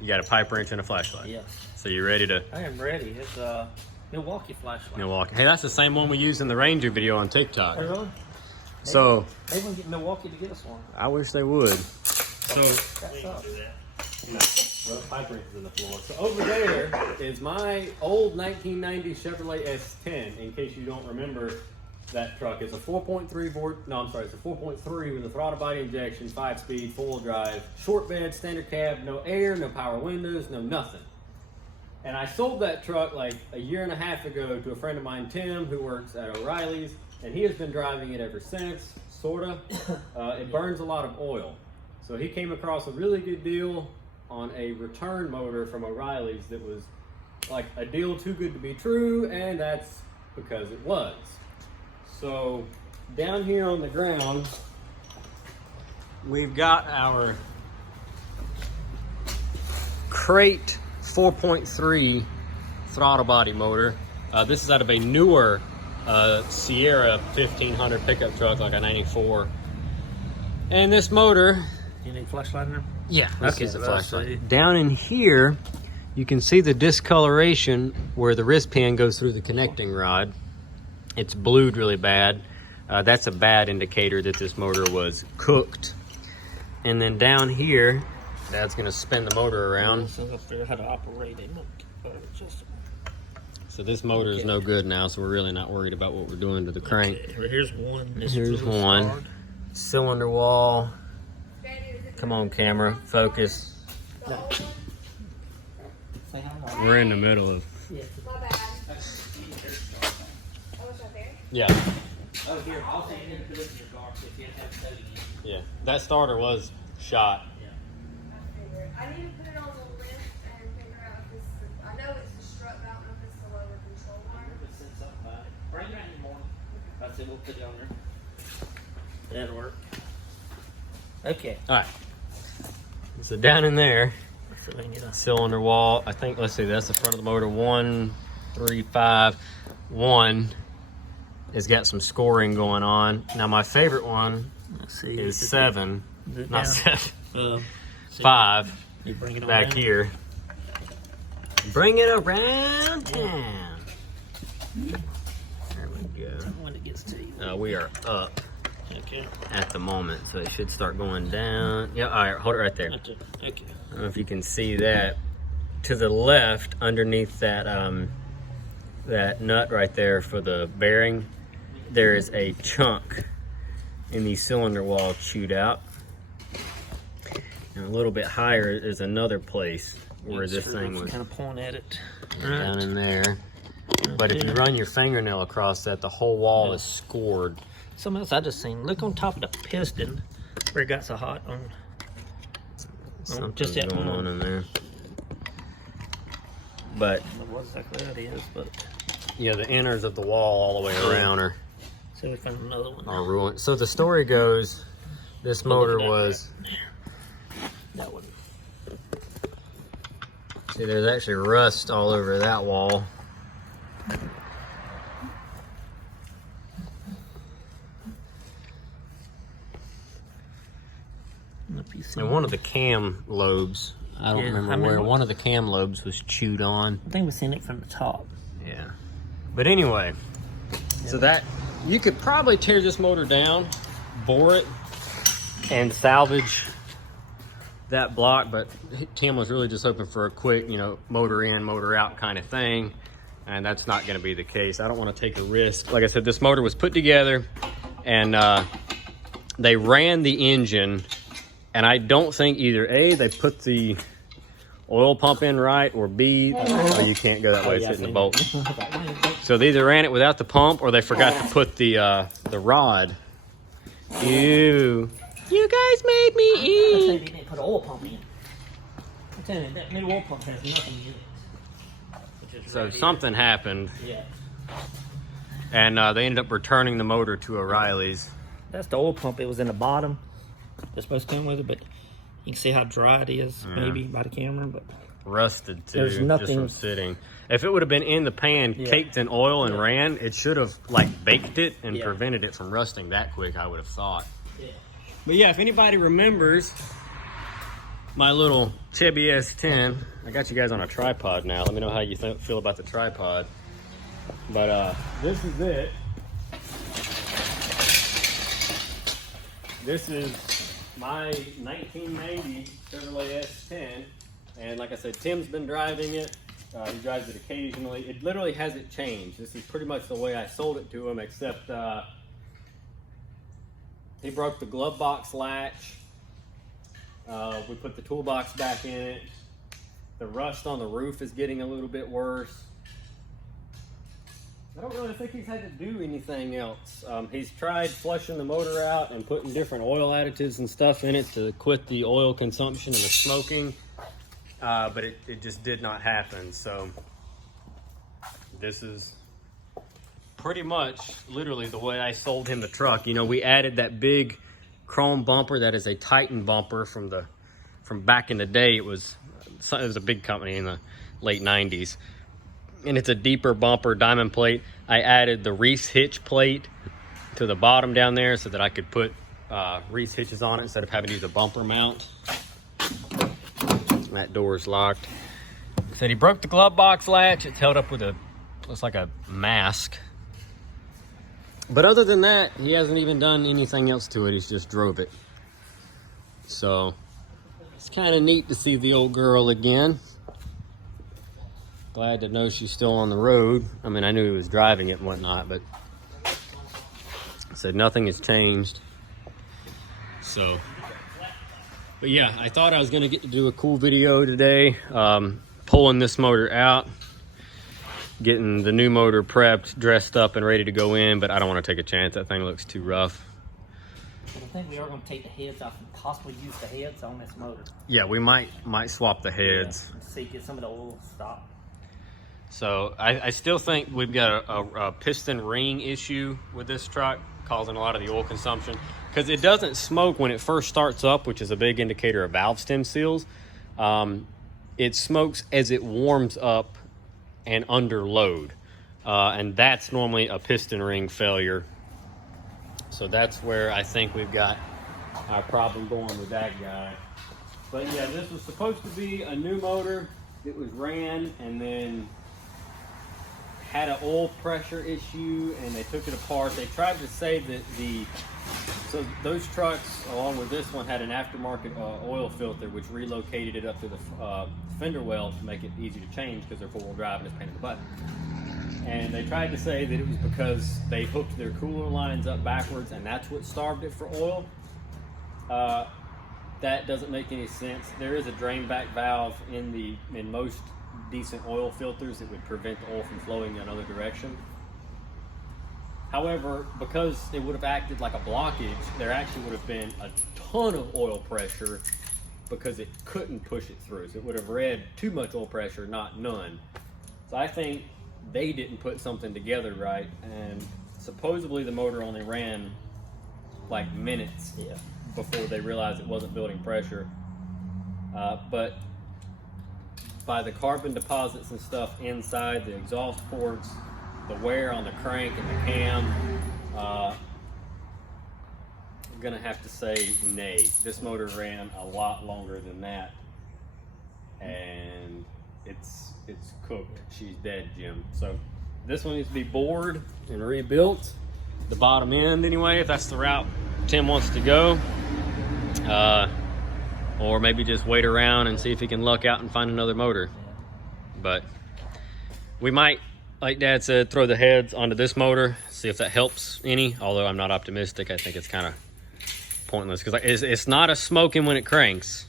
You got a pipe wrench and a flashlight. Yes. So you ready to? I am ready. It's a Milwaukee flashlight. Milwaukee. Hey, that's the same one we used in the Ranger video on TikTok. Oh, really? So they wouldn't get Milwaukee to get us one. I wish they would. So That's up. no, well, pipe wrench is in the floor. So over there is my old 1990 Chevrolet S10. In case you don't remember that truck, it's a 4.3 volt. No, I'm sorry, it's a 4.3 with a throttle body injection, 5-speed, 4-wheel drive, short bed, standard cab, no air, no power windows, no nothing. And I sold that truck like a year and a half ago to a friend of mine, Tim, who works at O'Reilly's, and he has been driving it ever since, sorta. It burns a lot of oil. So he came across a really good deal on a return motor from O'Reilly's that was like a deal too good to be true, and that's because it was. So down here on the ground, we've got our crate 4.3 throttle body motor. This is out of a newer Sierra 1500 pickup truck, like a 94. And this motor, You need a flashlight in there? yeah, this is a let's flashlight. see. Down in here, you can see the discoloration where the wrist pin goes through the connecting rod. It's blued really bad. That's a bad indicator that this motor was cooked. And then down here, Dad's gonna spin the motor around. So I'll figure out how to operate it. So this motor is no good now, so we're really not worried about what we're doing to the crank. Okay, here's one. Here's one. Cylinder wall. Come on, camera, focus. No. Say hi. We're in the middle of. Yeah. My bad. Oh, it's right there? Yeah, Oh, here. I'll say you need to put it in your car if you have to have it in. yeah. That starter was shot. I figured. I need to put it on the list and figure out if this is, I know it's the strut, but I don't know if it's the lower control I arm. remember it said something about it. Bring it in the morning. I said we'll put it on there. That'll work. Okay. All right. So down in there, So we need a cylinder wall. I think, let's see, that's the front of the motor. 1, 3, 5. 1 has got some scoring going on. Now my favorite one let's see. is 7, Is it not down? 7, See, 5 You bring it on back down. here. Bring it around town. There we go. When it gets to you. We are up Okay. at the moment, so it should start going down. Yeah, all right, hold it right there. Okay. I don't know if you can see that. To the left, underneath that that nut right there for the bearing, there is a chunk in the cylinder wall chewed out. And a little bit higher is another place where this thing was kind of point at it. down in there. But if you run your fingernail across that, the whole wall is scored. Something else I just seen. Look on top of the piston where it got so hot on. Something's just that going one. on in there. But I don't know what exactly that is, but yeah, the inners of the wall all the way around are so we found another one. are ruined. So the story goes, this motor was, That one. see, there's actually rust all over that wall. And one of the cam lobes, I don't remember where, one of the cam lobes was chewed on. I think we seen it from the top. Yeah. But anyway, so that, you could probably tear this motor down, bore it, and salvage that block, but Tim was really just hoping for a quick, motor in, motor out kind of thing. And that's not gonna be the case. I don't wanna take a risk. Like I said, this motor was put together and they ran the engine, and I don't think either A, they put the oil pump in right, or B, oh, you can't go that way, it's hitting the bolt. So they either ran it without the pump or they forgot to put the rod. Ew. You guys made me I eat. think they didn't put an oil pump in. I'm telling you, that new oil pump has nothing in it. Which is So right something happened, here. Yeah. and they ended up returning the motor to O'Reilly's. That's the oil pump. It was in the bottom. It's supposed to come with it, but you can see how dry it is, maybe by the camera. But Rusted too, There's just nothing- from sitting. If it would have been in the pan, caked in oil and ran, it should have like baked it and Yeah. prevented it from rusting that quick, I would have thought. yeah. But yeah, if anybody remembers my little Chevy S10. I got you guys on a tripod now. Let me know how you feel about the tripod. But this is it. This is my 1990 Chevrolet S10. And like I said, Tim's been driving it. He drives it occasionally. It literally hasn't changed. This is pretty much the way I sold it to him, except he broke the glove box latch. We put the toolbox back in it. The rust on the roof is getting a little bit worse. I don't really think he's had to do anything else. He's tried flushing the motor out and putting different oil additives and stuff in it to quit the oil consumption and the smoking, but it just did not happen. So this is pretty much literally the way I sold him the truck. You know, we added that big chrome bumper that is a Titan bumper from back in the day. It was a big company in the late 90s. And it's a deeper bumper, diamond plate. I added the Reese hitch plate to the bottom down there so that I could put Reese hitches on it instead of having to use a bumper mount. That door is locked. Said he broke the glove box latch. It's held up with looks like a mask. But other than that, he hasn't even done anything else to it. He's just drove it. So it's kind of neat to see the old girl again. Glad to know she's still on the road. I mean, I knew he was driving it and whatnot, but I said nothing has changed. So, but yeah, I thought I was gonna get to do a cool video today, pulling this motor out, getting the new motor prepped, dressed up, and ready to go in, but I don't want to take a chance. That thing looks too rough. I think we are going to take the heads off and possibly use the heads on this motor. Yeah, we might swap the heads. Yeah, see, get some of the oil stopped. So I still think we've got a piston ring issue with this truck, causing a lot of the oil consumption, because it doesn't smoke when it first starts up, which is a big indicator of valve stem seals. It smokes as it warms up and under load, and that's normally a piston ring failure. So that's where I think we've got our problem going with that guy. But yeah, this was supposed to be a new motor. It was ran and then had an oil pressure issue, and they took it apart. They tried to say that so those trucks, along with this one, had an aftermarket oil filter, which relocated it up to the fender well to make it easy to change because they're four-wheel drive and it's pain in the butt. And they tried to say that it was because they hooked their cooler lines up backwards and that's what starved it for oil. That doesn't make any sense. There is a drain back valve in most decent oil filters that would prevent the oil from flowing in another direction. However, because it would have acted like a blockage, there actually would have been a ton of oil pressure because it couldn't push it through. So it would have read too much oil pressure, not none. So I think they didn't put something together right, and supposedly the motor only ran like minutes before they realized it wasn't building pressure. But by the carbon deposits and stuff inside the exhaust ports, the wear on the crank and the cam, I'm gonna have to say nay. This motor ran a lot longer than that, and it's cooked. She's dead, Jim. So this one needs to be bored and rebuilt, the bottom end anyway, if that's the route Tim wants to go. Or maybe just wait around and see if he can luck out and find another motor. But we might, like Dad said, throw the heads onto this motor, see if that helps any, although I'm not optimistic. I think it's kind of pointless because it's not a smoking when it cranks.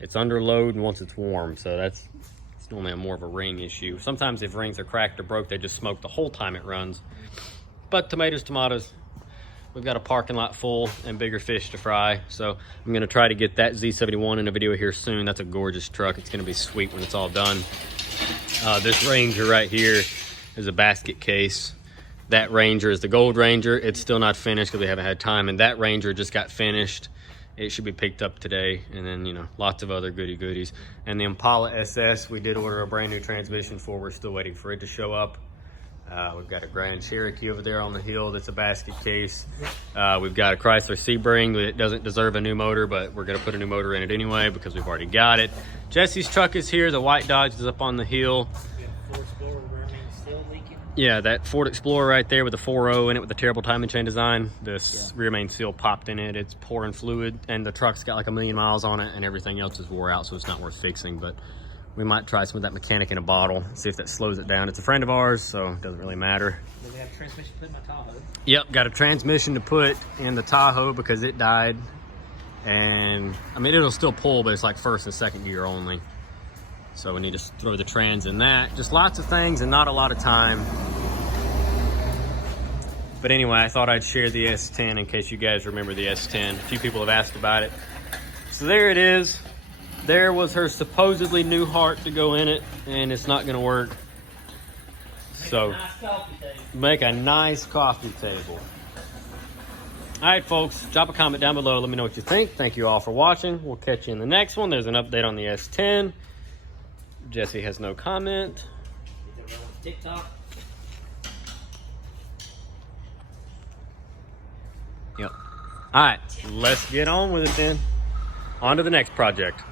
It's under load and once it's warm, so it's normally more of a ring issue. Sometimes if rings are cracked or broke, they just smoke the whole time it runs. But tomatoes, we've got a parking lot full and bigger fish to fry, so I'm gonna try to get that Z71 in a video here soon. That's a gorgeous truck. It's gonna be sweet when it's all done. This Ranger right here is a basket case. That Ranger is the Gold Ranger. It's still not finished because we haven't had time, and that Ranger just got finished. It should be picked up today, and then, you know, lots of other goodies. And the Impala SS, we did order a brand new transmission for. We're still waiting for it to show up. We've got a Grand Cherokee over there on the hill that's a basket case. We've got a Chrysler Sebring that doesn't deserve a new motor, but we're going to put a new motor in it anyway because we've already got it. Jesse's truck is here. The white Dodge is up on the hill. Yeah, that Ford Explorer right there with the 4.0 in it with the terrible timing chain design. This rear main seal popped in it. It's pouring fluid, and the truck's got like 1 million miles on it, and everything else is wore out, so it's not worth fixing. But we might try some of that mechanic in a bottle, see if that slows it down. It's a friend of ours, so it doesn't really matter. Then we have a transmission to put in my Tahoe. Yep, got a transmission to put in the Tahoe because it died. And, I mean, it'll still pull, but it's like first and second gear only. So we need to throw the trans in that. Just lots of things and not a lot of time. But anyway, I thought I'd share the S10 in case you guys remember the S10. A few people have asked about it. So there it is. There was her supposedly new heart to go in it, and it's not gonna work. So, make a nice coffee table. All right, folks, drop a comment down below. Let me know what you think. Thank you all for watching. We'll catch you in the next one. There's an update on the S10. Jesse has no comment. TikTok. Yep. All right, let's get on with it then. On to the next project.